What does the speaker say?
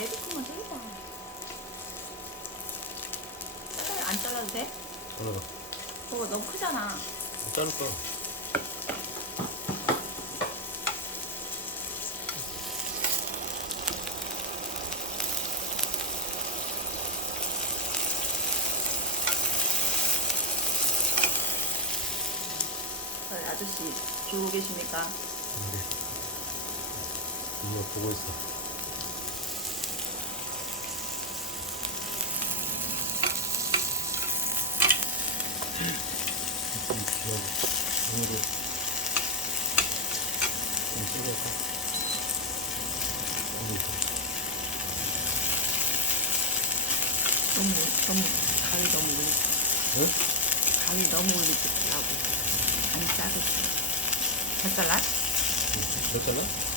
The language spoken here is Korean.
에리크만 해봐. 안 잘라도 돼? 잘라봐. 그거 너무 크잖아. 자를 거야. 아저씨 보고 계십니까? 이거 보고 있어. 오늘도 좀 찍어서 너무 가위 너무 올리지. 응? 가위 너무 올리지 말라고. 안 자르지. 잘 잘라? 몇 잘라?